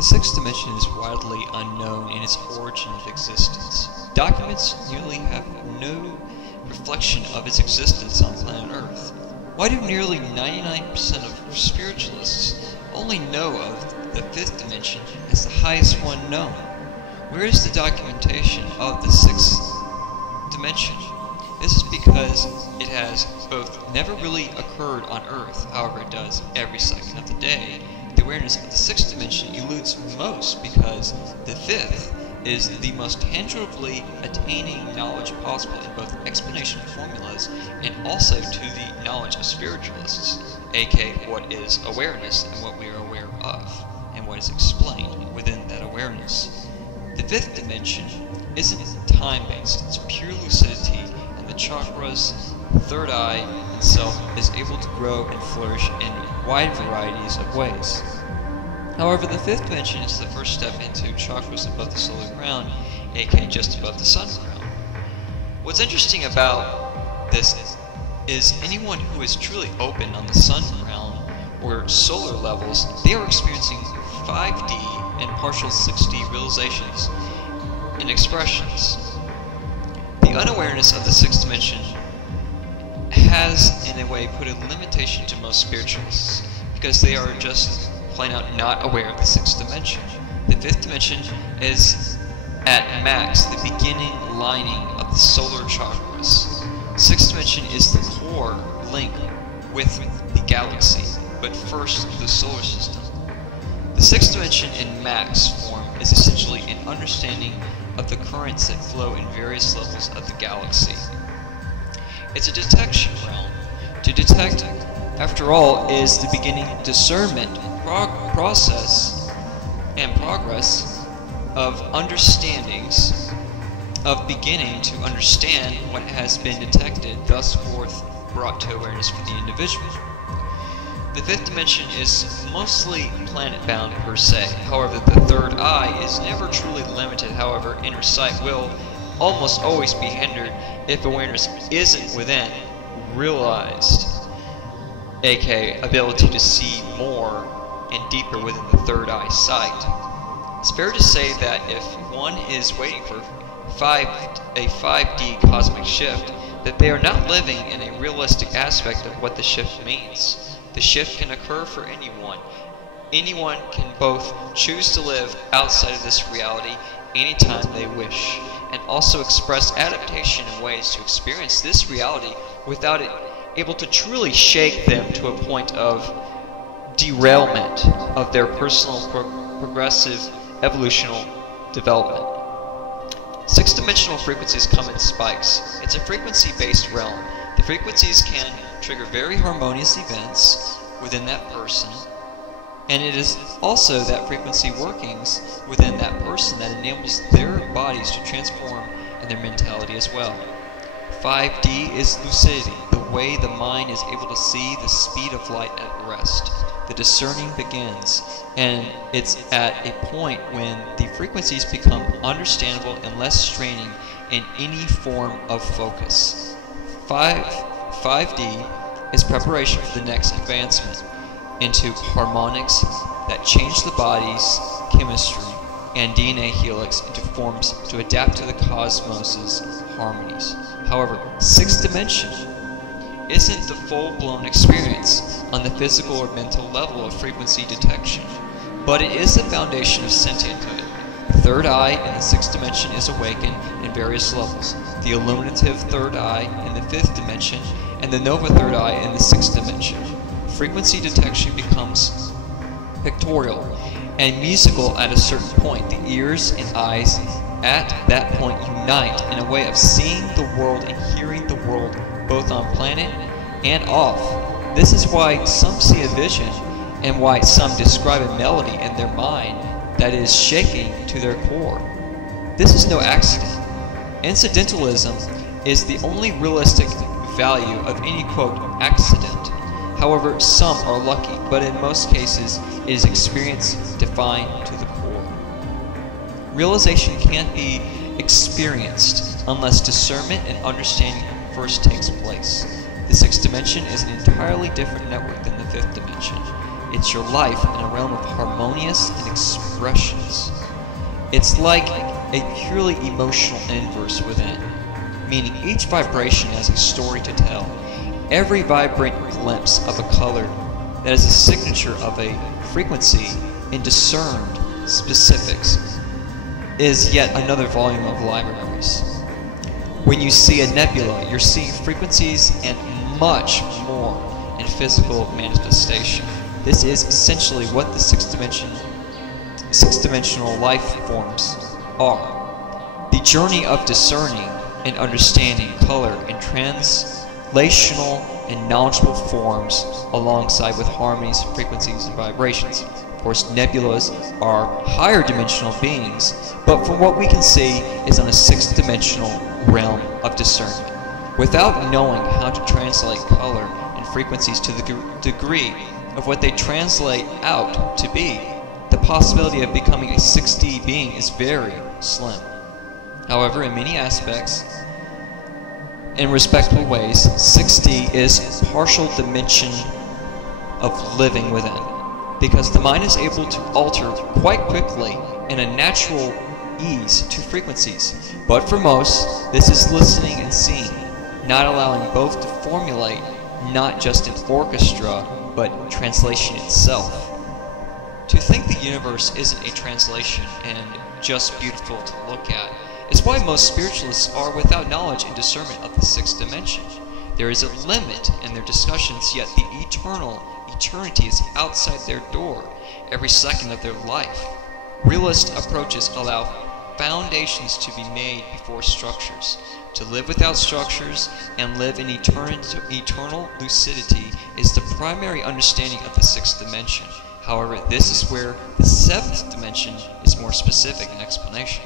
The sixth dimension is widely unknown in its origin of existence. Documents nearly have no reflection of its existence on planet Earth. Why do nearly 99% of spiritualists only know of the fifth dimension as the highest one known? Where is the documentation of the sixth dimension? This is because it has both never really occurred on Earth, however it does every second of the day. The awareness of the sixth dimension eludes most because the fifth is the most tangibly attaining knowledge possible in both explanation formulas and also to the knowledge of spiritualists, aka what is awareness and what we are aware of, and what is explained within that awareness. The fifth dimension isn't time-based, it's pure lucidity, and the chakras, third eye itself is able to grow and flourish in wide varieties of ways. However, the fifth dimension is the first step into chakras above the solar crown, aka just above the sun crown. What's interesting about this is anyone who is truly open on the sun crown or solar levels, they are experiencing 5D and partial 6D realizations and expressions. The unawareness of the sixth dimension has, in a way, put a limitation to most spiritualists because they are just plain out not aware of the sixth dimension. The fifth dimension is at max the beginning lining of the solar chakras. Sixth dimension is the core link with the galaxy, but first the solar system. The sixth dimension in max form is essentially an understanding of the currents that flow in various levels of the galaxy. It's a detection realm. To detect, after all, is the beginning discernment process and progress of understandings, of beginning to understand what has been detected, thus forth brought to awareness for the individual. The fifth dimension is mostly planet-bound per se. However, the third eye is never truly limited. However, inner sight will almost always be hindered if awareness isn't within realized, aka ability to see more and deeper within the third eye sight. It's fair to say that if one is waiting for a 5D cosmic shift, that they are not living in a realistic aspect of what the shift means. The shift can occur for anyone. Anyone can both choose to live outside of this reality anytime they wish, and also express adaptation in ways to experience this reality without it able to truly shake them to a point of derailment of their personal progressive evolutional development. Six-dimensional frequencies come in spikes. It's a frequency-based realm. The frequencies can trigger very harmonious events within that person, and it is also that frequency workings within that person that enables their bodies to transform and their mentality as well. 5D is lucidity, the way the mind is able to see the speed of light at rest. The discerning begins, and it's at a point when the frequencies become understandable and less straining in any form of focus. 5D is preparation for the next advancement into harmonics that change the body's chemistry and DNA helix into forms to adapt to the cosmos's harmonies. However, sixth dimension isn't the full-blown experience on the physical or mental level of frequency detection, but it is the foundation of sentienthood. The third eye in the sixth dimension is awakened in various levels. The illuminative third eye in the fifth dimension, and the nova third eye in the sixth dimension. Frequency detection becomes pictorial and musical at a certain point. The ears and eyes at that point unite in a way of seeing the world and hearing the world both on planet and off. This is why some see a vision and why some describe a melody in their mind that is shaking to their core. This is no accident. Incidentalism is the only realistic value of any quote accident. However, some are lucky, but in most cases it is experience defined to the core. Realization can't be experienced unless discernment and understanding first takes place. The sixth dimension is an entirely different network than the fifth dimension. It's your life in a realm of harmonious and expressions. It's like a purely emotional inverse within, meaning each vibration has a story to tell. Every vibrant glimpse of a color that is a signature of a frequency in discerned specifics is yet another volume of libraries. When you see a nebula, you're seeing frequencies and much more in physical manifestation. This is essentially what the six-dimensional life forms are. The journey of discerning and understanding color in translational and knowledgeable forms alongside with harmonies, frequencies, and vibrations. Of course, nebulas are higher dimensional beings, but from what we can see is on a sixth-dimensional realm of discernment. Without knowing how to translate color and frequencies to the degree of what they translate out to be, the possibility of becoming a 6D being is very slim. However, in many aspects, in respectable ways, 6D is partial dimension of living within, because the mind is able to alter quite quickly in a natural ease to frequencies. But for most, this is listening and seeing, not allowing both to formulate not just an orchestra, but translation itself. To think the universe isn't a translation and just beautiful to look at is why most spiritualists are without knowledge and discernment of the sixth dimension. There is a limit in their discussions, yet the eternity is outside their door every second of their life. Realist approaches allow foundations to be made before structures. To live without structures and live in eternal lucidity is the primary understanding of the sixth dimension. However, this is where the seventh dimension is more specific in explanation.